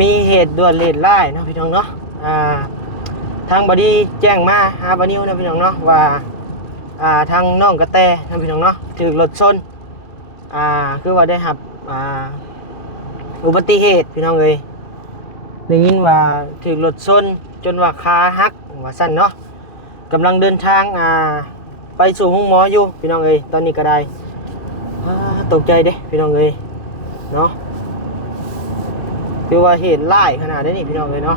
มีเหตุด่วนเหตุร้ายนะพี่น้องเนาะทางบอดี้แจ้งมาหาบานิวนะพี่น้องเนาะว่าทางน้องกระแตนะพี่น้องเนาะถูกรถชนคือว่าได้รับอุบัติเหตุพี่น้องเลยได้ยินว่าถูกรถชนจนว่าขาหักว่าสั้นเนาะกำลังเดินทางไปสู่ห้องหมออยู่พี่น้องเลยตอนนี้ก็ได้ตกใจเด้พี่น้องเลยเนาะคือว่าเหตุร้ายขนาดนี้นี่พี่น้องเลยเนาะ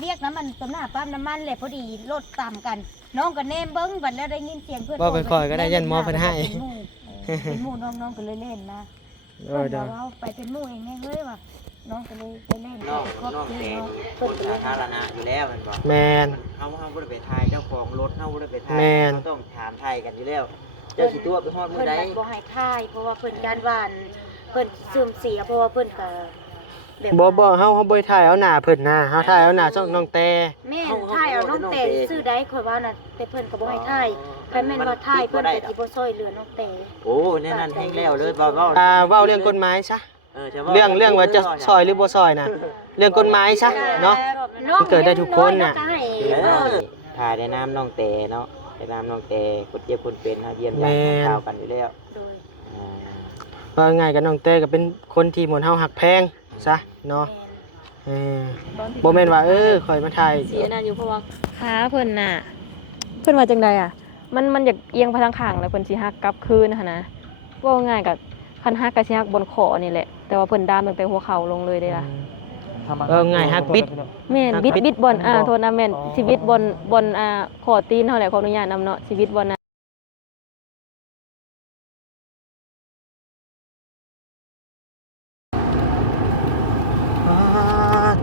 เรียกน้ำมันตำหน้าปั๊มน้ำมันเลยพอดีรถตามกันน้องก็เนมเบิ้งบัดแล้วได้ยินเสียงเพื่อน บ่ไปคอยก็ได้ยันหมอเพิ่นให้เป็นหมู่น้องก็เลยเล่นนะเราไปเป็นหมู่เองเฮ้ยว่ะน้องก็เลยไปเล่นน้องเป็นคนสาธารณะอยู่แล้วมันบอกแมนเขาบ่ได้ไปถ่ายเจ้าของรถเขาบ่ได้ไปถ่ายเขาต้องถามไทยกันอยู่แล้วเจ้าสิตัวไปฮอดมื้อใดเพิ่นบ่ให้ถ่ายเพราะว่าเพิ่นการว่านเพิ่นซึมเสียเพราะว่าเพิ่นก็บ่เฮาบ่ถ่ายเอาหน้าเพิ่นนะเฮาถ่ายเอาหน้าช่องน้องแต่แม่ถ่ายเอาน้องแต่ซื้อได้ข่อยว่าน่ะแต่เพิ่นก็บ่ให้ถ่ายใครแม่นว่าถ่ายเพิ่นก็สิบ่ช่วยเหลือน้องแต่โอ้แน่นั่นแฮงแล้วเลยบ่เว้าเรื่องกฎหมายซะเรื่องว่าจะซอยหรือบ่ซอยน่ะเรื่องกฎหมายซะเนาะเกิดได้ทุกคนน่ะถ่ายในน้ำน้องแต่เนาะในน้ำน้องแต่คนเจ็บคนเป็นเฮาเยี่ยมยามข่าวกันอยู่แล้วว่าง่ายกับน้องแต่ก็เป็นคนที่หมนเฮาหักแพงซะเนาะบ่แม่นว่าข่อยมาถ่ายเสียนั่นอยู่เพราะว่าขาเพิ่นน่ะเพิ่นว่าจังได๋มันอยากเอียงไปทางข้างแล้วเพิ่นสิหักกลับคืนนะคะนะว่าง่ายกับคันหักก็สิหักบนคอนี่แหละแต่ว่าเพิ่นดามมันไปหัวเข่าลงเลยเด้ล่ะง่ายหักบิดแม่นบิดบนโทษนะแม่นชีวิตบนคอตีนเฮาแหละขออนุญาตนำเนาะชีวิตบนน่ะ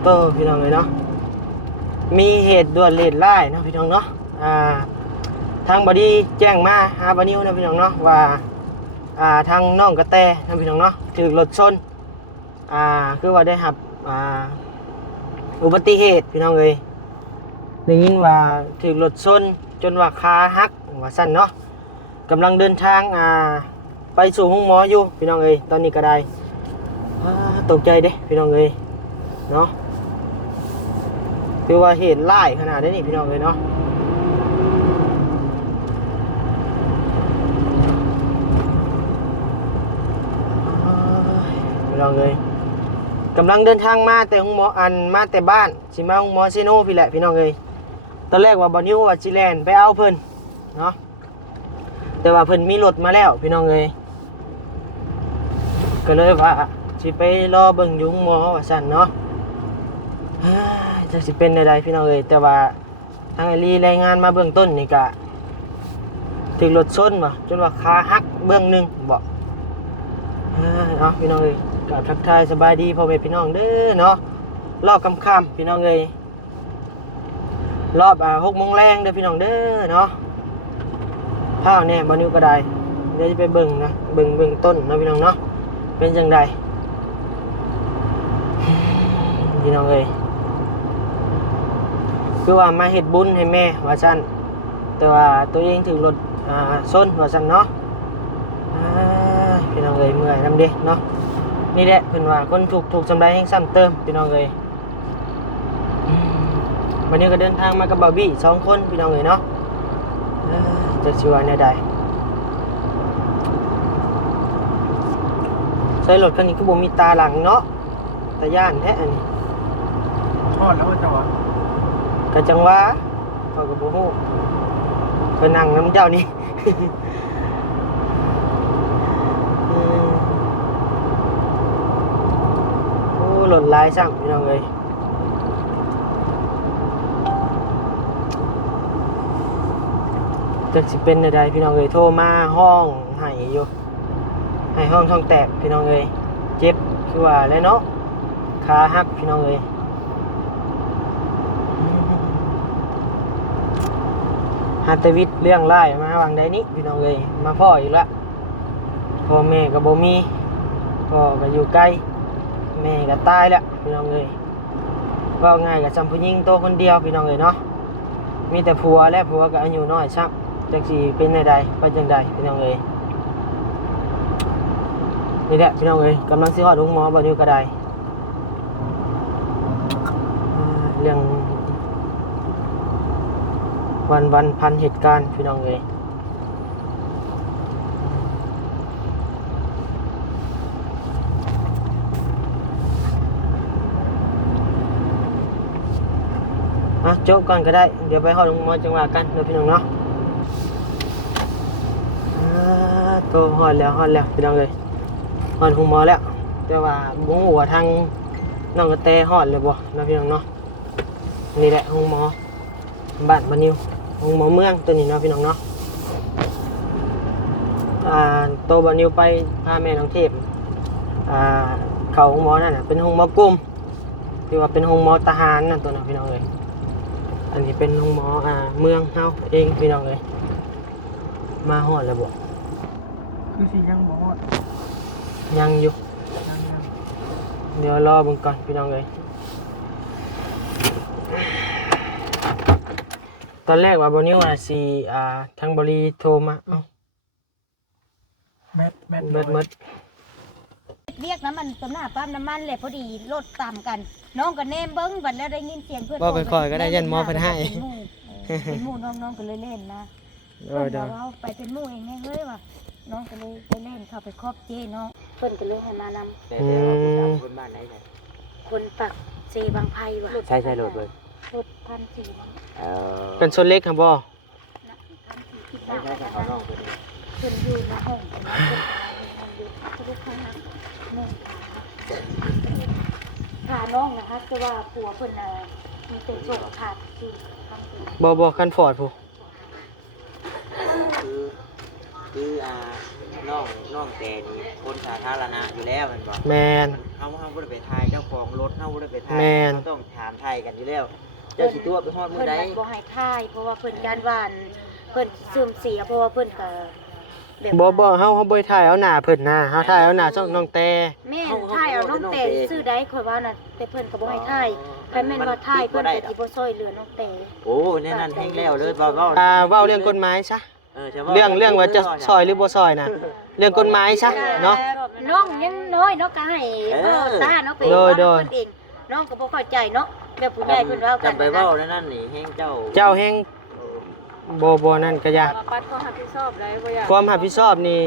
โตพี่น้องเลยเนาะมีเหตุด่วนเหตุร้ายนะพี่น้องเนาะทางบอดี้แจ้งมาหาบานิวนะพี่น้องเนาะว่าทางน้องกระแตนะพี่น้องเนาะถูกรถชนคือว่าได้รับอุบัติเหตุพี่น้องเลยได้ยินว่าถูกรถชนจนว่าขาหักว่าสั้นเนาะกำลังเดินทางไปสู่ห้องหมออยู่พี่น้องเลยตอนนี้ก็ได้ตกใจเด้พี่น้องเลยเนาะคือว่าเหตุร้ายขนาดนี้นี่พี่น้องเลยเนาะพี่น้องเลยกำลังเดินทางมาแต่ห้องหมอมาแต่บ้านสิมาห้องหมอซีโน่พี่แหละพี่น้องเลยตอนแรกว่าบอนิวว่าจิแลนไปเอาเพิ่นเนาะแต่ว่าเพิ่นมีรถมาแล้วพี่น้องเลยก็เลยว่าสิไปรอเบิ่งอยู่ห้องหมอว่าซั่นเนาะจะสิเป็นใดๆพี่น้องเอ้ยแต่ว่าทางไอรีรายงานมาเบื้องต้นนี่ก็ถูกรถชนว่ะจนว่าขาหักเบื้องหนึ่งบอกเนาะพี่น้องเอ้ยก็ทักทายสบายดีพ่อแม่พี่น้องเด้อเนาะรอบค่ำๆพี่น้องเอ้ยรอบ6 โมงแรงเด้อพี่น้องเด้อเนาะข้าวเนี่ยบอนิวก็ได้เดี๋ยวจะไปเบิ่งนะเบิ่งต้นเนาะพี่น้องเนาะเป็นจังไดพี่น้องเอ้ยคือว่ามาเฮ็ดบุญให้แม่ว่าซั่นแต่ว่าตัวเองถึงรถชนว่าซั่นเนาะพี่น้องเอ้ยเมื่อยนำเด้เนาะนี่แหละเพิ่นว่าคนถูกจำได้แห่งซ้ำเติมพี่น้องเอ้ยวันนี้ก็เดินทางมากับบ่าวบี้2 คนพี่น้องเอ้ยเนาะจะสิว่าแนวใดใส่รถคันนี้คือบ่มีตาหลังเนาะตาย่านแท้อันนี้ฮอดแล้วจังหวะกะจังว่าเขาก็บ่ฮู้เพิ่นนั่งน้ำเจ้านี่โอ้หล่นลายซ้ำพี่น้องเอ้ยจักสิเป็นใดๆพี่น้องเอ้ยโทรมาห้องให้อยู่ให้ห้องท้องแตกพี่น้องเอ้ยเจ็บคือว่าแล้วเนาะขาหักพี่น้องเอ้ยฮัตเตวิทเรื่องไล่มาวางได้นี้พี่น้องเอ้ยมาพ่ออีกละพ่อแม่ก็บ่มีพ่อก็อยู่ไกลแม่ก็ตายแล้วพี่น้องเอ้ยว่าง่ายกับจำผู้หญิงโตคนเดียวพี่น้องเอ้ยเนาะมีแต่ผัวและผัวก็อายุน้อยซักจังสิเป็นใดๆไปจังใดพี่น้องเอ้ย นี่แหละพี่น้องเอ้ยกำลังสิฮอดโรงหมอบ่นิวก็ได้เรื่องวันพันเหตุการณ์พี่น้องเอ้ยจบก่อนก็ได้เดี๋ยวไปฮอดโรงหมอจังหวะกันเด้อพี่น้องเนาะโตฮอดแล้วพี่น้องเอ้ยฮอดโรงหมอแล้วแต่ว่าบ่ฮู้ว่าทางน้องกระแตฮอดเลยบ่เนาะพี่น้องเนาะนี่แหละโรงหมอบ้านบ่นิวโรงหมอเมืองตัวนี้เนาะพี่น้องเนาะโตบ่นิวไปพาแม่น้องเทพเข้าโรงหมอนั่นน่ะเป็นโรงหมอกลุ่มที่ว่าเป็นโรงหมอทหารนั่นตัวน่ะพี่น้องเอ้ยอันนี้เป็นโรงหมอเมืองเฮาเองพี่น้องเอ้ยมาฮอดแล้วบ่คือสิยังบ่ฮอด ยังอยู่ ยัง เดี๋ยวรอเบิ่งก่อนพี่น้องเอ้ยตอนแรกว่าบ่นิวสิทางบริโทรมาเอ้า แมท เบิด เรียกน้ำมันตำหน้าปั๊มน้ำมันเลยพอดีรถตามกัน น้องก็แนมเบิ้งบัดแล้วได้ยินเสียงเพื่อน บ่ค่อยๆก็ได้ยันหมอเพิ่นให้ เป็นหมู่น้องก็เลยเล่นนะ เอ เพิ่ อน เด้อ ว่าไปเป็นหมู่เองไงเฮ้ยว่ะน้องก็เลยไปเล่นเข้าไปครอบเจ้น้องเพิ่นก็เลยให้มานำ แต่ว่าผู้สาวคนบ้านไหนเนี่ย คนปักเซบางไพว่ะ ใช่โหลดเลย รถพันสี่บาง เป็นส่วนเล็กครับบ่ พันสี่คิด ไม่ ว่า ใช่เขาน้องคนนี้ เพิ่นอยู่ในห้องเพิ่นอยู่ทุกครั้งนี่ขาน้องนะคะแต่ว่าผัวเพิ่นมีเป็นโรคขาดที่บางที บ่คันฟอร์ดผู้ คือน้องแต่นี่คนสาธารณะอยู่แล้วแม่นบ่ แม่น เฮาบ่ได้ไปถ่ายเจ้าของรถเฮาบ่ได้ไปถ่าย แม่น เฮาต้องถามถ่ายกันอยู่แล้ว เจ้าสิตัวไปฮอดมื้ เพิ่ อน ใด บ่ให้ค่ายเพราะว่าเพิ่นย่านว่านเพิ่นเสื่อมเสียเพราะว่าเพิ่นก็แบบ บ่เฮาบ่ได้ถ่ายเอาหน้าเพิ่นนะเฮาถ่ายเอาหน้าช่องน้องแต่ แม่นถ่ายเอาน้องแต่ซื้อได้ข่อยว่าน่ะแต่เพิ่นก็บ่ให้ถ่ายใครแม่นว่าถ่ายเพิ่นก็สิบ่ช่วยเหลือน้องแต่ โอ้แน่นั่นแฮงแล้วเลยเว้า เว้าเรื่องกฎหมายซะ ใช่ เรื่องว่าจะซอยหรือบ่ซอยนะเรื่องกฎหมายซะเนาะ น้องยังน้อยเนาะก็ให้ตาเนาะไปว่าเพิ่นเองน้องก็บ่เข้าใจเนาะแบบผู้ใหญ่เพิ่นเว้ากัน จำไปเว้านั่นนี่แฮงเจ้า เจ้าแฮงบ่นั่นก็อย่า ปัดความรับผิดชอบได้บ่อยาก ความรับผิดชอบนี่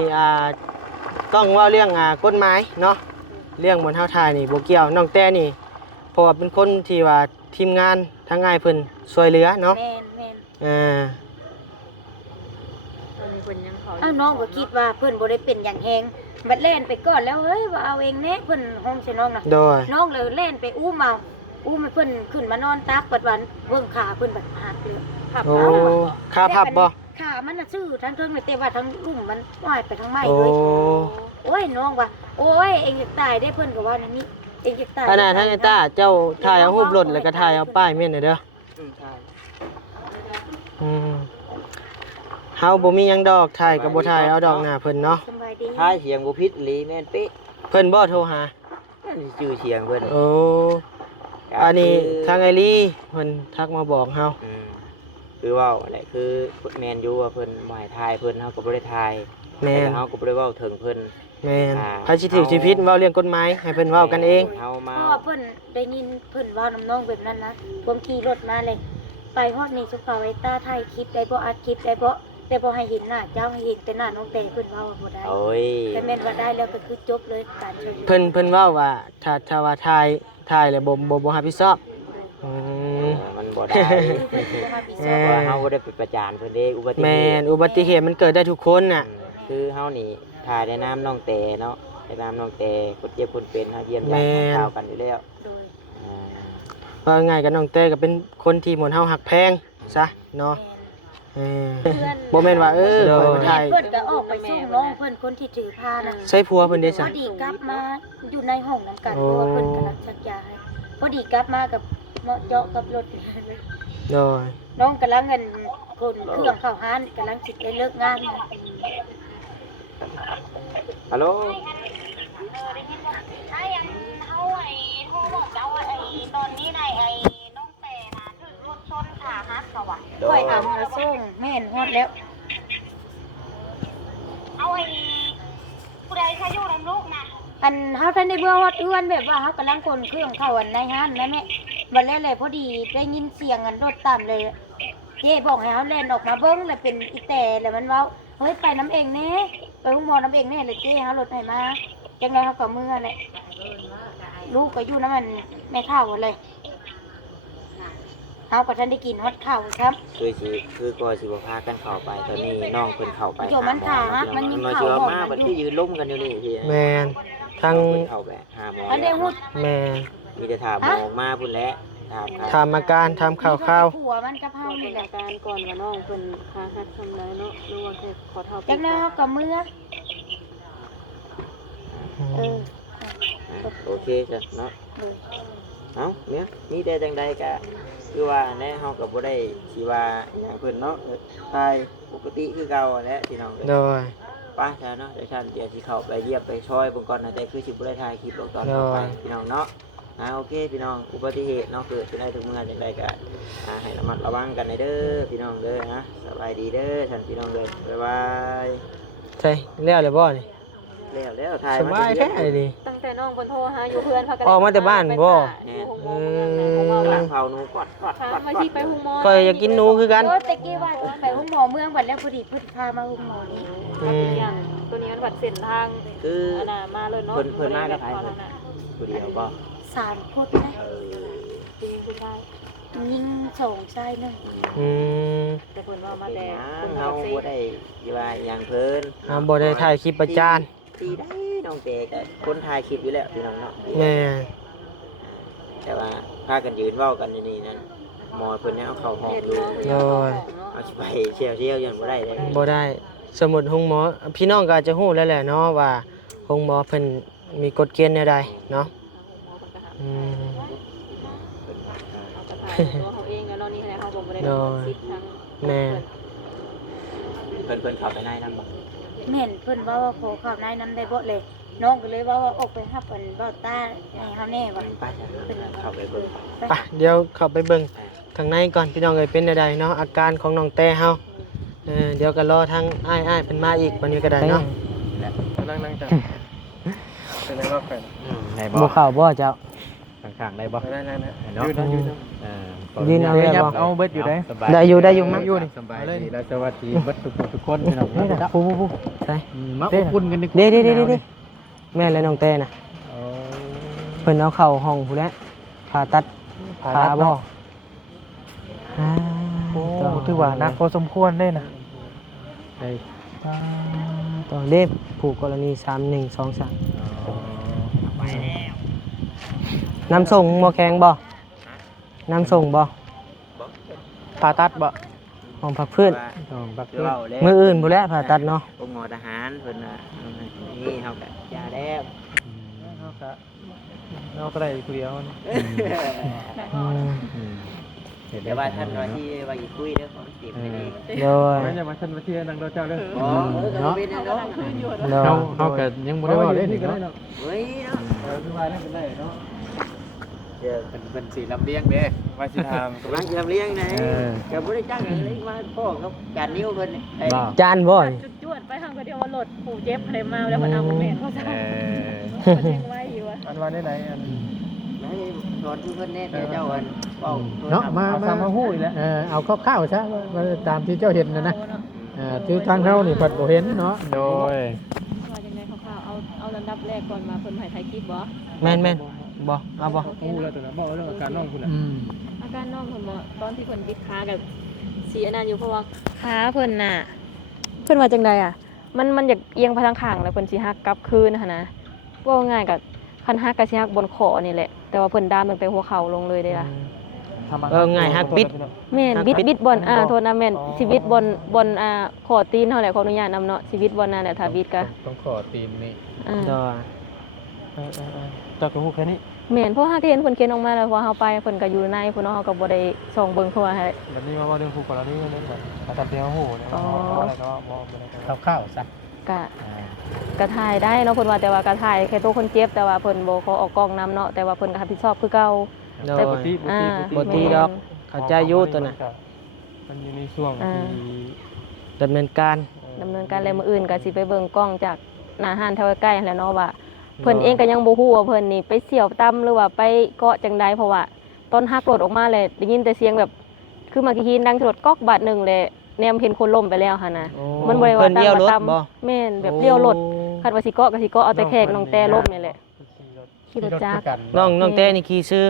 ต้องเว้าเรื่องกฎหมายเนาะเรื่องบนเฮาถ่ายนี่บ่เกี่ยวน้องแต่นี่เพราะว่าเป็นคนที่ว่าทีมงานทั้งง่ายเพิ่นช่วยเหลือเนาะ แม่น ตอนนี้เพิ่นยังเขา อ้าวน้องก็คิดว่าเพิ่นบ่ได้เป็นอย่างแฮงบัดแล่นไปก่อนแล้วเฮ้ยว่าเอาเองแน่เพิ่นห้องใส่น้องน่ะ โดย น้องเลยแล่นไปอุ้มเอาอุ้มให้เพิ่นขึ้นมานอนตักปัดวันเบิ่งขาเพิ่นบัดหักเลยขับ โอ้ เอา ค่าพับบ่ ขามันน่ะซื่อทั้งเทิงเลยแต่ว่าทั้งอุ้มมันว่ายไปทั้งไม้ โอ้ เลยโอ้ยน้องว่าโอ้ยเองอยากตายได้เพิ่นก็ว่าอย่างนี้เองอยากตาย ขนาดท่านไอ้ต้าเจ้าถ่ายเอารูปรถแล้วก็ถ่ายเอาป้ายเม่นน่ะเด้อ ใช่ อืมเฮาบ่มีหยังดอกถ่ายก็บ่ถ่ายเอาดอกหน้าเพิ่นเนาะ สบายดี ท้ายเสียงบ่ผิดอีหลีแม่นเป๊ะ เพิ่นบ่โทรหา นั่นสิชื่อเสียงเพิ่น โอ้อันนี้ทางไอรี่เพิ่นทักมาบอกเฮา คือเว้าแหละคือแม่นอยู่ว่าเพิ่นบ่ให้ทายเพิ่นเฮาก็บ่ได้ทาย แม่น แต่เฮาก็บ่ได้เว้าถึงเพิ่น แม่นใครสิถูกสิผิดเว้าเรื่องกฎหมายให้เพิ่นเว้ากันเอง เฮา เพ มา ราะว่าเพิ่นได้ยินเพิ่นเว่าน้ำน้องแบบนั้นนะผมขี่รถมาเลยไปฮอดนี่สุขไว้ตาถ่ายคลิปได้บ่อัดคลิปได้บ่แต่บ่ให้เห็นหน้าเจ้าให้เห็นแต่หน้าน้องแต่เพิ่นเว้าว่าบ่ได้ โอ้ย แต่แม่นว่าได้แล้วก็คือจบเลยการช่วยเหลือ เพิ่นเว้าว่าถ้าว่าถ่ายแล้วบ่รับผิดชอบอืม มันบ่ได้ บ่รับผิดชอบ เพราะว่าเฮาบ่ได้ไปประจานเพิ่นเด้อุบัติเห แม่น ตุ อุบัติเหตุมันเกิดได้ทุกคนน่ะ คือเฮานี่ถ่ายในน้ำน้องแต่เนาะในน้ำน้องแต่คนเจ็บคนเป็นเฮาเยี่ยมยามข่าวกันอยู่แล้ว โดย ว่าง่ายกับน้องเต้ก็เป็นคนที่หมวนเฮาหักแพงซะเนาะบ่แม่นว่าข่อยมาถ่าย เพิ่นก็ออกไปส่งน้องเพิ่นคนที่ถือผ้านั่น ใส่ผัวเพิ่นได้ พ ซะ อดีกลับมาอยู่ในห้องนํกันเพราะว่าเพิ่นกำลังชักยาให้พอดีกลับมากับเหมาะเจาะกับรถ โดย น้องกำลังเงินคนเครื่องเข้าห้านกำลังสิได้เลิกงานนะ ฮัลโหล ถ้ายังเขาโทรบอกเจ้าว่าตอนนี้น้องแต่นะถึงรถชนขาหักเขาอะ ค่อยเอามาส่งแม่นฮอดแล้ว เอาผู้ใดเขาอยู่นำลูกนะ อันเฮาทันได้เมื่อฮอดเอื้อนแบบว่าเฮากำลังคนเครื่องเข้าอันในห้านนะแม่บัดแล้วแหละพอดีได้ยินเสียงอันรถตามเลยเจ๊บอกให้เฮาแล่นออกมาเบิ่งแล้วเป็นอีแต่แล้วมันเว้าเฮ้ยไปน้ำเองแน่ไปห้องหมอน้ำเองแน่เลยเจ๊เฮารถให้มาจังได๋เฮาก็เมื่อแหละลูกก็อยู่นำมันแม่ข้าวเลยเฮาก็ทันได้กินฮอดข้าวครับ คือก็สิบ่พากันเข้าไปตอนนี้น้องเพิ่นเข้าไป โยมมันขาหักมันยัง มา เข่า เชื่อ หอม มา มั บัด นอ คื ยู่ อยืนล้มกันอยู่นี่พี่ แมนทั้ง เพิ่นเข้าไปหาหมอ อันเดียวหุด แมน มีแต่ถามหมอมาพุ่นแหละถาม ทำอาการทำข่าว ผัวมันกับเฮานี่แหละ การก่อนว่าน้องเพิ่นขาหักทำไรเนาะหรือว่าแค่ขอเท่า จังได๋เฮาก็เมื่อเออ โอเคจ้ะเนาะเอ้าเนี่ยมีแต่จังใดก็คือว่าแน่เฮาก็บ่ได้สิว่าหยังเพิ่นเนาะทายปกติคือเก่าแหละพี่น้อง โดย ไป้าจ้ะเนาะเดี๋ยวฉันเดี๋ยวสิเข้าไปเยียบไปช่วยเบิ่งก่อนนะแต่คือสิบ่ได้ถ่ายคลิปลงตอนต่อไปพี่น้องเนาะโอเคพี่น้องอุบัติเหตุเนาะเกิดขึ้นได้ทุกเมื่อจังใดก็ให้ระมัดระวังกันเด้อพี่น้องเด้อนะสบายดีเด้อท่านพี่น้องเด้อบ๊ายบาย ใช่แล้วเลยบ่นี่ แล้วถ่าย สบายแท้เลยดิ ตั้งแต่น้องเพิ่นโทรหาอยู่เพื่อนพากัน ออกมาแต่บ้านบ่ อยู่ห้องหมอเมืองนั่นเขาว่า ล้างเผาหนูกอด ถามว่าสิไปห้องหมอ ก็อยากกินหนูคือกัน โอ้ตะกี้ว่าจะไปห้องหมอเมืองบัดแล้วพอดีเพิ่นพามาห้องหมอนี่ อืม อย่างตัวนี้มันวัดเส้นทาง คือ อันน่ะมาเลยเนาะ เพิ่นมากับไผเพิ่นผู้เดียวบ่ 3คนนะ จริงคุณได้ ยิง2ชายนึง อืม แต่เพิ่นว่ามาแต่คน เฮา เอา บ่ได้ว่าหยังเพิ่น บ่ได้ถ่ายคลิปประจาน ตีได้น้องเตก็คนถ่ายคลิปอยู่แล้วพี่น้องเนาะ แม่ แต่ว่าพากันยืนเว้ากันอยู่นี่นั่นหมอเพิ่นเนี่ยเอาเข้าห้องอยู่ โดย เอาสิไปเชี่ยวยังบ่ได้เลย บ่ได้สมุดห้องหมอพี่น้องก็อาจจะฮู้แล้วแหละเนาะว่าห้องหมอเพิ่นมีกฎเกณฑ์แนวใดเนาะอืม ตัวเขาเองแล้วเนาะนี่ให้เขาบ่ได้สิทธิ์ทาง แม่ เพิ่นเข้าไปในนำบ่ แม่นเพิ่นว่าขอข้าวนายนำได้บ่เลยน้องก็เลยว่าออกไปรับอันเว้าตาให้เฮาแน่ว่า ไปจ้ะเข้าไปเบิ่ง ไปเดี๋ยวเข้าไปเบิ่งข้างในก่อนพี่น้องเอ้ยเป็นแนวใดเนาะอาการของน้องแต่เฮาเดี๋ยวก็รอทางอ้ายๆเพิ่นมาอีกวันนี้ก็ได้เนาะ นั่งจับเป็นไรบ้างแฟน ได้ บ่เข้าบ่เจ้า ข้างๆได้บ่ ได้ เนาะ ยืนเอาเลยบ่ เอาเบิดอยู่ได้ ได้อยู่มั้ย อยู่นี่สบายดีแล้วสวัสดีเบิดทุกคนพี่น้อง นี่ล่ะผู้ใช่ มาอบอุ่นกันดี เด้แม่และน้องแต่น่ะเพิ่นเอาเข้าห้องผู้แล้วผ่าตัดขาบ่ โอ้ถือว่านักพอสมควรได้นะ ต่อเลขผูกกรณี3123น้ำส่งบ่แข็งบ่น้ำส่งบ่ผ่าตัดบ่ห้องพักพื้น บักเว้าแล้ว มื้ออื่นบ่แล้วผ่าตัดเนาะ องค์หมอทหารเพิ่นน่ะนี่เฮาก็ยาแล้ว เอาก็ได้คุยเอา เดี๋ยวว่าท่านว่าที่ว่าอีคุยเด้อของติมไปนี่ โดย ไม่จะมาชันมาเที่ยวนังเจ้าเด้อ อ๋อเนาะเป็นเนาะ โดย เขาเกิดยังบ่ได้ว่าเล่นอีกเนาะ เฮ้ยเนาะ คือว่าได้เป็นได้เนาะ เดี๋ยว เป็นสีลำเลียงเด้ว่าสิท กำลังจะเลี้ยงไหนก็บ่ได้จ้างอะไรมาพ่อกับการนิ้วเพิ่นนี่ จานบ่นี่ จวดไปทางก็เดียวว่าหลดผู้เจ็บอะไรมาแล้วมันเอาแม่เขาซะมันยังไว้อยู่อ่ะ อันว่าได้ไหนอัน ให้สอนเพิ่นแน่เจ้าอันเว้า เนาะมาทำมาหู้อีกแล้วเอาข้าวๆซะตามที่เจ้าเห็นนะที่ทางเฮานี่เพิ่นบ่เห็นเนาะโดย ว่าจังได๋คร่าวๆเอาลำดับแรกก่อนมาเพิ่นให้ถ่ายคลิปบ่ แม่นบ่เอาบ่ หู้แล้วตัวนั้นบอกเรื่องอาการน้องคุณน่ะ อาการน้องเพิ่นบ่ตอนที่เพิ่นติดขากับสีอันนั้นอยู่เพราะว่าขาเพิ่นน่ะเพิ่นว่าจังได๋มันอยากเอียงไปทางข้างแล้วเพิ่นสิหักกลับคืนนะคะนะว่าง่ายก็คันหักก็สิหักบนคอนี่แหละแต่ว่าเพิ่นดามตั้งแต่หัวเข่าลงเลยเด้ล่ะ ง่ายฮักบิด แม่นบิดบอลโทษนะแม่นชีวิตบนขอตีนเท่าไหร่ขออนุญาตนำเนาะชีวิตบอลนั่นแหละถ้าบิดก็ ต้องขอตีนนี่ โดย เจ้าก็ฮู้แค่นี้ แม่นเพราะหากที่เห็นเพิ่นเขียนออกมาแล้วพอเฮาไปเพิ่นก็อยู่ในเพิ่นเนาะเฮาก็บ่ได้ส่องเบิ่งเพราะว่าให้ แบบนี้มาว่าเรื่องคู่กรณีนี่แบบอาจารย์เดียวฮู้เนี่ยอะไรก็บอกข้าวๆซะ ก็ถ่ายได้เนาะเพิ่นว่าแต่ว่าก็ถ่ายแค่ตัวคนเจ็บแต่ว่าเพิ่นบ่ขอออกกล้องนำเนาะแต่ว่าเพิ่นก็รับผิดชอบคือเก่า โด แต่ ย บ่ตี ดอกเข้าใจอยู่ตัวน่ะ มันอยู่ในช่วงที่ ดำเนินการ ดำเนินการแล้วมื้ออื่นก็สิไปเบิ่งกล้องจากหน้าห้านแถวใกล้ๆแหล้วเนาะว่า เพิ่นเองก็ยังบ่ฮู้ว่าเพิ่นนี่ไปเสี่ยวต่ำหรือว่าไปเกาะจังใดเพราะว่าตอนหักรถออกมาเลยได้ยินแต่เสียงแบบคือเมื่อกี้ดังรถก๊อกบาดหนึงเลยแนมเห็นคนล้มไปแล้วหั่นน่ะมันบ่ได้ว่า เพิ่นเลี้ยวรถ ต่ำ บ่ แม่นแบบเลี้ยวรถคันว่าสิเกาะก็สิเกาะเอาแต่แขกน้องแต่ล้มนี่แหละขี่รถจักร น้องเต้นี่ขี่ซื้อ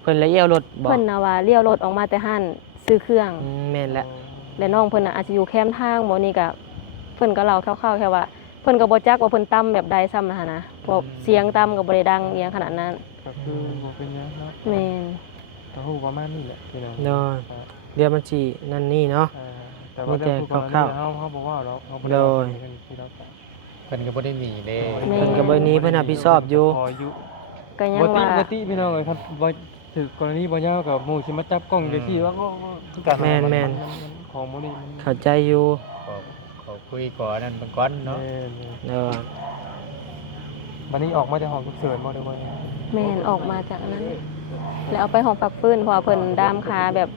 เพิ่นละเอี้ยวรถบ่ เพิ่นน่ะว่าเลี้ยวรถออกมาแต่ห้านซื้อเครื่อง แม่นแล้ว และน้องเพิ่นน่ะอาจจะอยู่แคมป์ทางบ่นี่ก็เพิ่นก็เล่าคร่าวๆแค่ว่าเพิ่นก็บ่จักว่าเพิ่นต่ำแบบใดซ้ำนะนะเพราะเสียงต่ำก็บ่ได้ดังอีหยังขนาดนั้น ก็คือบ่เป็นหยังเนาะ แม่น ก็ฮู้ประมาณนี้แหละพี่น้อง เนาะเดี๋ยวมันสินั่นนี่เนาะ แต่ว่าเรื่องผู้กรณีเฮาบ่ว่าเราบ่ได้ โดย ที่เราก็ เพิ่นก็บ่ได้หนีเด้ แม่ เพิ่นก็บ่หนี้เพิ่นรับผิดชอบอยู่ ขออยู่ ก็ยัง บ่ติ ว่า บ่ติพี่น้องเอ้ยครับบ่ถือกรณีบ่ยาวกับหมู่สิมาจับกล้องจังซี่ว่าก็ แม่น ของหมู่นี่มัน เข้าใจอยู่ ขอคุยก่อนนั่นเบิ่งก่อนเนาะ เนาะ วันนี้ออกมาจากห้องฉุกเฉินบ่ได้บ่ แม่นออกมาจากนั้น แล้วเอาไปห้องพักฟื้นเพราะว่าเพิ่นดามขาแบบ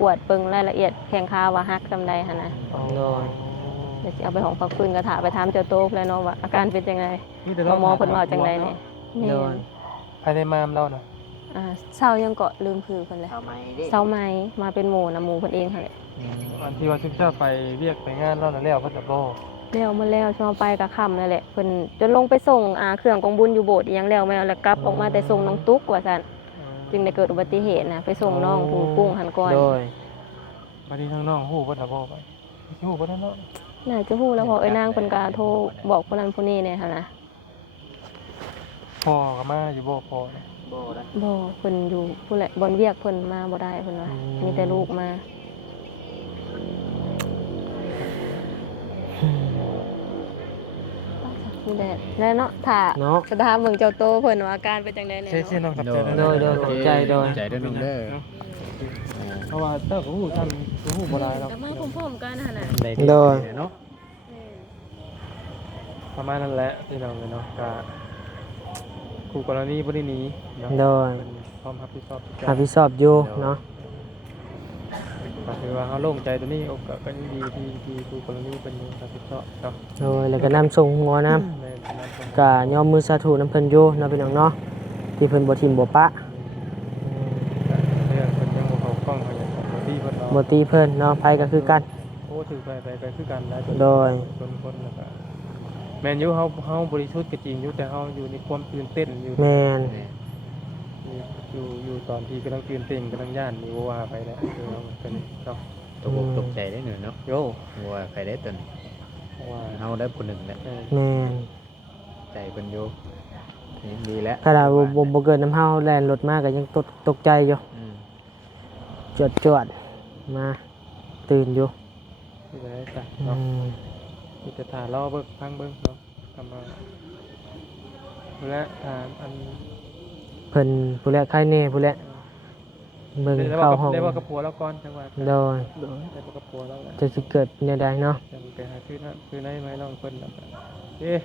กวดเบิ่งรายละเอียดแข้งขาว่าหักจำใดหั่นนะ เนาะ เดี๋ยวสิเอาไปห้องพักฟื้นก็ถามไปถามเจ้าโตแล้วเนาะว่าอาการเป็นจังไดหมอเพิ่นว่าจังไดเนี่ยแม่ เนาะ น ภายในมามเราน่ะ เศร้ายังเกาะลืมคือเพิ่นเลย เอาไหมดิ เศร้าไหมมาเป็นหมู่นะหมู่เพิ่นเองหั่นแหละ อันที่ว่าชุกเจ้าไปเรียกไปงานเราน่ะแล้วเพิ่นจะบ่ แล้วมาแล้วชอบไปกับค่ำนั่นแหละเพิ่นจนลงไปส่งเครื่องกองบุญอยู่โบสถ์อีหยังแล้วแม่แล้วกลับออกมาแต่ส่งน้องตุ๊กว่าซั่นจึงได้เกิดอุบัติเหตุนะไปส่งน้องผู้กุ้งหันก่อน โดย บัดนี้ทางน้องฮู้เพิ่นจะบ่ไปฮู้บ่ได้เนาะ น่าจะฮู้แล้วเพอไอ้นางเพิ่นก็โทรบอกคนนั้นผู้นี้เนี่ยหั่นนะ พ่อก็มาอยู่บ่พ่อ โบได้ บ่เพิ่นอยู่ผู้แหละบ่อนเวียกเพิ่นมาบ่ได้เพิ่นว่ามีแต่ลูกมานี่แหละแล้วเนาะถ้า เนาะ จะถามเบิ่งเจ้าโตเพิ่นว่าอาการเป็นจังได๋เนี่ย เช่ เนาะ น้องกับเจ้า โดยขอบใจโดย ใจด้วยน้องเด้อ เพราะว่าเจ้าก็ฮู้ท่านก็ฮู้บ่หลายหรอก ก็มาพร้อมๆกันหั่นน่ะ โดย เนาะ ประมาณนั้นแหละพี่น้องเนาะก็คู่กรณีบ่ได้หนีเนาะ โดย พร้อมรับผิดชอบ รับผิดชอบอยู่เนาะ ก็ถือว่าเฮาโล่งใจตัวนี้ก็ยังดีที่คู่กรณีเป็นรับผิดชอบเนาะ โดยแล้วก็นำส่งหัวน้ำ แม่นครับ ก็ยอมมือสาธุน้ำเพิ่นอยู่เนาะพี่น้องเนาะที่เพิ่นบ่ทิ่มบ่ปะ เรื่องเพิ่นยังบ่เข้ากล้องเขาอย่างบ่ที่เพิ่น บ่ตีเพิ่นเนาะไผก็คือกัน โอ้ถือไปคือกันได้ โดย คนแล้วก็แม่นอยู่เฮาบริสุทธิ์ก็จริงอยู่แต่เฮาอยู่ในความตื่นเต้นอยู่ แม่น อยู่ตอนที่กำลังตื่นเต้นกำลังย่านนี่บ่ว่าไปแล้วเป็นเนาะ ตกอกตกใจได้หน่อยเนาะ โย ว่าใครได้ตน เพราะว่า เฮาได้ผู้หนึ่งแหละ แม่น ใจเพิ่นอยู่นี่ดีแล้ว ถ้าเราบ่เกิดน้ำเฮาแล่นรถมาก็ยังตกใจอยู่ อืม จวดมาตื่นอยู่ ที่จะได้จ้ะ อื เนาะ ม ที่จะถ่ายรอเบิ่งฟังเบิ่งเนาะทำมาและอัน เพิ่นผู้แลใครแน่ผู้แลเบิ่งเข้าห้อง ได้ว่ากระปัวแล้วก่อนจังหวะ โดย ได้ว่ากระปัวแล้วแหละ จะสิเกิดแนวใดเนาะ จะไปหาคือในไม้น้องเพิ่นแล้วก็เอ๊ะ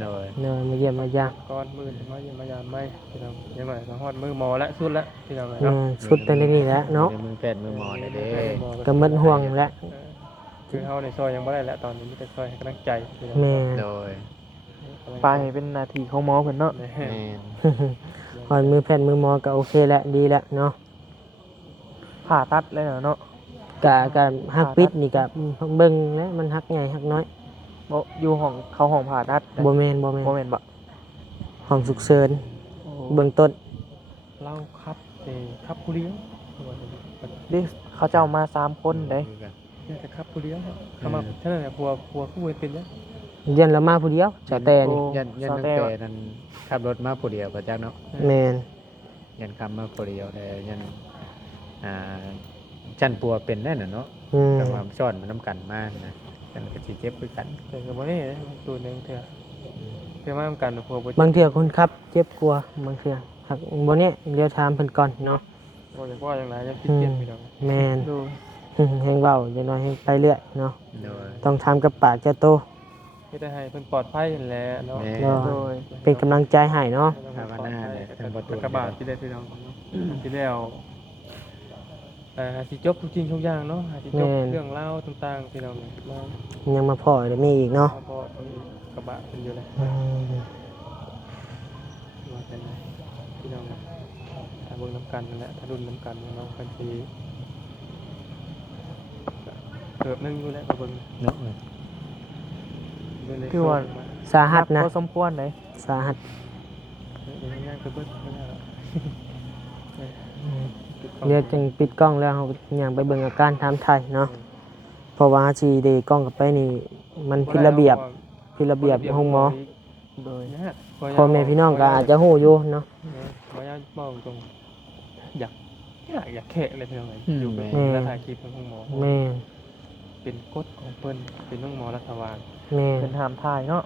โดย เนาะมาเยี่ยมมายาม ก่อนมือมาเยี่ยมมายามไม่พี่น้องยังไงก็ฮอดมือหมอและสุดละพี่น้อง แม่ เนาะ นสุดแต่นี่แหละเนาะ มือแพทย์มือหมอได้เด้ ก็หมดห่วงแล้ว คือเฮาในซอยยังบ่ได้แล้วตอนนี้มีแต่ซอยให้กำลังใจพี่น้อง แม่น โดย ไปเป็นนาทีของหมอเพิ่นเนาะ แม่น หอยมือแผ่นมือหมอก็โอเคแล้วดีแล้วเนาะ ผ่าตัดเลยเนาะ กะฮักปิดนี่กะเบิ่งแล้วมันฮักใหญ่ฮักน้อย บ่อยู่ห้องเขาห้องผ่าตัด บ่แม่น บ่แม่นบ่ ห้องฉุกเฉินเบื้องต้น เราครับครับผู้เลี้ยง เด็กเขาเจ้ามา3 คนเด้ นี่แต่ครับผู้เลี้ยงเขามาฉะนั้นแหละผัวผู้เป็นเนี่ย เรียนแล้วมาผู้เดียวเจ้าแต่นี่ ยันน้องแต่นั้นขับรถมาผู้เดียวก็จักเนาะ แม่น ยันขับมาผู้เดียวแต่ยันชั้นปัวเป็นแน่น่ะเนาะ อืม แต่ว่าซ้อนมันนํกันมานะกันก็สิเจ็บคือกัน แต่ก็บ่ได้ตัวนึงเถอะเพื่อมาทำกันผัวบ่ บางเทื่อคนขับเจ็บกลัวบางเทื่อหักบ่เนี่ยเดี๋ยวถามเพิ่นก่อนเนาะ บ่จะว่าอย่างไรยังคิดเกียจพี่น้อง แม่น ดู แฮงเว้าจังน้อยแฮงไปเรื่อยเนาะ โดย ต้องทำกับปากเจ้าโต เฮ็ดให้เพิ่นปลอดภัยนั่นแหละเนาะ แม่ เนาะ โดย เป็นกำลังใจให้เนาะ ภาวนาเลยทั้งประตู กระบาดที่ได้พี่น้องที่แล้วสิจบทุกจริงทุกอย่างเนาะสิจบเรื่องเล่าต่างๆพี่น้องมา ยังมาพ่อเดี๋ยวมีอีกเนาะ พอกระบะเป็นอยู่เลย อืม เบิ่งน้ำกันนั่นแหละถ้ารุ่นน้ำกันเนาะกันสิเกิดนึงอยู่แล้วก็เบิ่ง เนาะ คือว่า สาหัสนะ พอสมควรเลย สาหัส ง่ายๆคือเบิ่งไม่ได้หรอก เรียกจังปิดกล้องแล้วเฮาย่างไปเบิ่งอาการถามไทยเนาะเพราะว่าสิได้กล้องกลับไปนี่มันผิดระเบียบห้องหมอ โดย พ่อแม่พี่น้องก็อาจจะฮู้อยู่เนาะ บ่อยากบอกตรงอยากแค่อะไรพี่น้องเอ้ยอยู่ไปแล้วถ่ายคลิปของหมอ แม่น เป็นกฎของเพิ่นเป็นน้องหมอรัฐบาล แม่ เป็น นหามทายเนาะ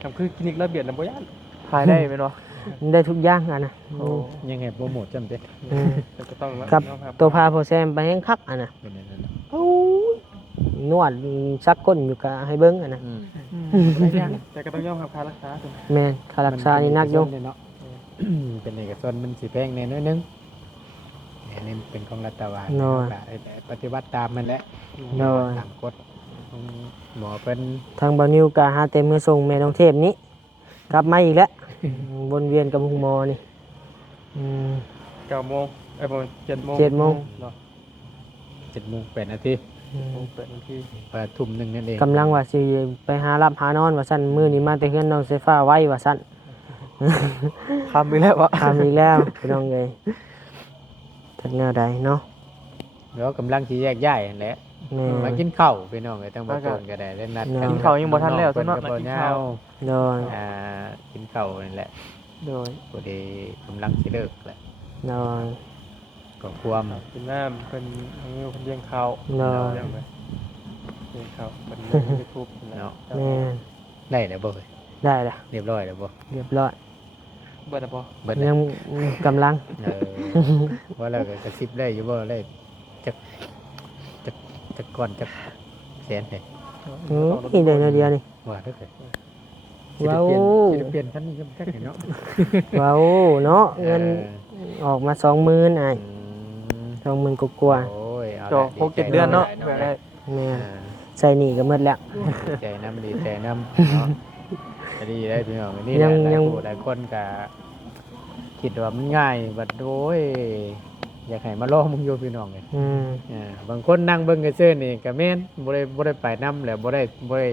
คำคือคลินิกระเบียดน่ะบ่ย่าน ทายได้แม่นบ่ ได้ทุกอย่างอ่ะนะ โอ้ ยังไงโปรโมทจำเป็น อืม แต่ก็ต้อง กับ น้องครับ ตัวพาโพแซมไปแห้งคักอ่ะนะ เป็นอย่างนั้นเนาะ โอ้ยนวดซักก้นอยู่กะให้เบิ้งอ่ะนะ แต่ก็ต้องยอมรับค่ารักษาถูก แม่นค่ารักษานี่นักอยู่ เนาะเป็นเอกชนมันสิแพงแน่น้อยนึงอันนี้เป็นของรัฐบาลปฏิบัติตามมันแหละ โดย ตามกฎของหมอเป็น ทางบานิวกะหาเต็มมือส่งแม่น้องเทพนี้กลับมาอีกแล้ววนเวียนกับหุงหมอนี่อืม 9 โมงประมาณ7 โมง 7 โมง เนาะ 7:08 นาที อืม เปิดบางที ว่าทุ่มหนึงนั่นเอง กำลังว่าสิไปหารับหานอนว่าซั่นมื้อนี้มาแต่เฮือนน้องไฟฟ้าไว้ว่าซั่น ทำไปแล้ววะ ทำอีกแล้วพี่น้องเอ้ยจักแนวใดเนาะ เดี๋ยวกำลังสิแยกย้ายนั่นแหละ แม่ มากินข้าวพี่น้องเอ้ยตั้งบ่ต้นก็ได้ได้นัด กินข้าวยังบ่ทันแล้ว เพิ่น เนาะ ก็บ่ยาว โดย กินข้าวนั่นแหละ โดย พอดีกำลังสิเลิกแหละ โดย ก็ความ กินน้ำเป็นเลี้ยงข้าว โดย เลี้ยงข้าวเป็นยูทูบ เนาะ แม่น ได้แล้วบ่เอ้ย ได้ละ เรียบร้อยแล้วบ่ เรียบร้อย เบิดบ่ เบิดแล้ ยั ว งกำลัง ว่าแล้วก็กระซิบได้อยู่บ่ได้จักก่อนจักแสนเลย โอ้ยเดี๋ยวเดียวนี่ ว่าเด้อเด้อ ว้าว สิเปลี่ยนคันนี้ก็จักเนาะ ว้าวเนาะเงินออกมา20,000อ้าย20,000กว่า โอ้ยเอา จอก6-7 เดือนเนาะแบบได้ ๆแม่นใส่หนี้ก็หมดแล้ว ใจน้ำดีใจน้ำเนาะดีได้พี่น้องนี่แหละหลายผู้หลายคนก็คิดว่ามันง่ายบัดโอ้ยอยากให้มาลองมึงอยู่พี่น้องเลย อืม บางคนนั่งเบิ่งกันซื่อนี่ก็แม่นบ่ได้ไปนำแล้วบ่ได้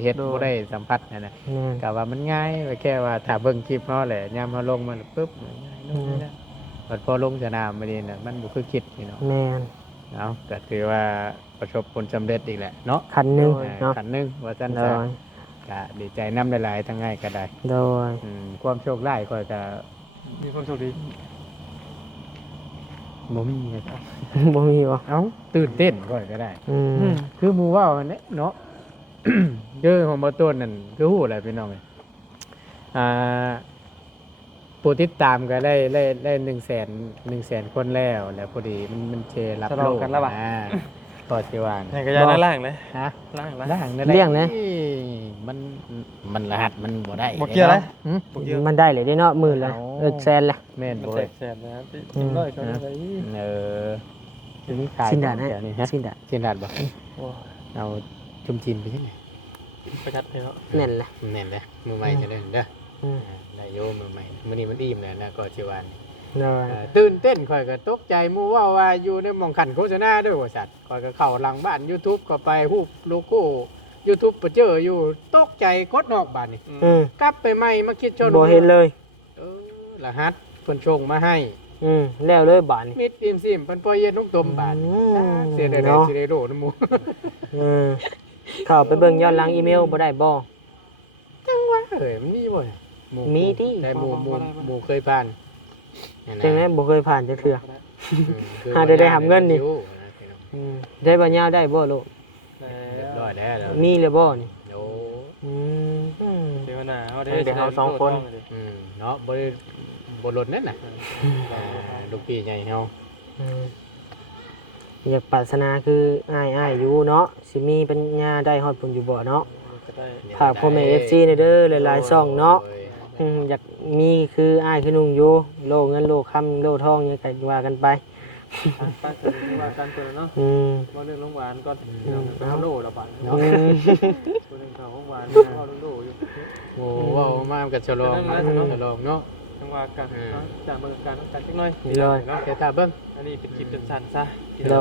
เฮ็ดบ่ได้สัมผัสนั่นน่ะ แม่น ก็ว่ามันง่ายแค่ว่าถ้าเบิ่งคลิปเนาะแหละยามเฮาลงมันปึ๊บง่ายลงนี่นะบัดพอลงสนามมานี่น่ะมันบ่คือคิดพี่น้อง แม่น เอาก็ถือว่าประสบผลสำเร็จอีกแหละเนาะ คันหนึงเนาะ ขันหนึงว่าซั่น โด ซะ ย ก็ดีใจนำหลายๆทั้งง่ายก็ได้ โดย ความโชคร้ายก็จะ มีความโชคดี บ่มีครับ บ่มีบ่ เอ้าตื่นเต้นก็ได้ อืม คือหมู่เว้าอันนี้เนาะ คือของบ่ต้นนั่นคือฮู้แหละพี่น้องเอ้ยผู้ติดตามก็ได้100,000 คนแล้วพอดีมันเชรับ ฉลองกันแล้วป่ะ ต่อสิว่า นี่ก็ยาหน้าล่างเลย ฮะ ล่าง ล่างนั่น เลี้ยงนะ มันรหัสมันบ่ได้ บ่เกี่ยวเลย หึ มันได้เลยได้เนาะหมื่นละ เอา แสนละ แม่น มัน บ่ แต เอ้ย กแสนนะครับที่ร้อยก็ได้ ทีนี้ขาย สินดาดให้ เดี๋ยวนี้ฮะ สินดาด สินดาดบ่ โอ้ เอาชุมชินไปที่ไหน ประชัดเลยเนาะ แน่นละ แม่นเลยมือใหม่จะเล่นเด้อ อืม นายโยมือใหม่มื้อนี้มันอิ่มแล้วนะก็สิว่านี่ โดย ตื่นเต้นข่อยก็ตกใจหมู่ว่าอยู่ในหม่องขันโฆษณาด้วยว่าสัตว์ข่อยก็เข้าหลังบ้าน YouTube ก็ไปฮูบโลโก้ YouTube ไปเจออยู่ตกใจกดนอกบ้านนี่ อืม กลับไปใหม่มาคิดชน บ่เห็นเลย รหัสเพิ่นส่งมาให้ อืมแล้วเลยบาดนี่ มิดอิ่มซิมเพิ่นปล่อยเย็นนุ่งตมบาด อืม เสียได้ เนาะ สิได้โดนหมู่ อืมเข้าไปเบิ่งย้อนหลังอีเมลบ่ได้บ่ จังว่าเอ้ยมันมีบ่เนี่ยห มีติ แต่หมู่เคยผ่าน จังได๋บ่เคยผ่านจักเทื่อ คือ หาได้ทำเงินนี่ อยู่ อืมได้บ่ยาวได้บ่ลูก เรียบร้อยแล้ว มีเลยบ่นี่ โอ้ อืม เดี๋ยวหน้าเฮาได้ เดี๋ยวเอา2 คน เนาะบ่ลดนั่นน่ะลูกพี่ใหญ่เฮา อืมอยากปรารถนาคืออ้ายอยู่เนาะสิมีปัญญาได้ฮอดพุ่นอยู่บ่เนาะ ก็ได้ ฝากพ่อแม่ FC ในเด้อหลายๆช่องเนาะอยากมีคืออ้ายคือนุ่งอยู่โลเงินโลคำโลทองยังไงว่ากันไป ป้าคือว่าการตัวเนาะ อืม บ่เรื่องโรงพยาบาลก่อนเอาโลละบาท อื เนาะ ม บ่เรื่องข้าวโรงพยาบาลเอาโลอยู่ โอ้ว้าวมากับฉลองฉลองเนาะ จังหวะกันเนาะจากเมืองการต้องการจักหน่อย เลย เนาะแต่ถ้าเบิ่งอันนี้เป็นคลิปจนสั้นซะ โด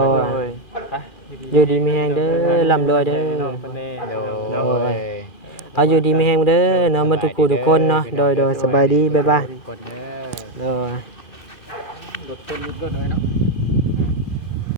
ย ไป อยู่ดีมีแฮงเด้อร่ำรวยเด้อ น้องคนนี้ โด เนาะ ย เอาอยู่ดีมีแฮงเด้อเนาะมาทุกผู้ทุกคนเนาะโดยสบายดีบ๊ายบาย กดเด้อ โดย รถต้นรถเลยเนาะ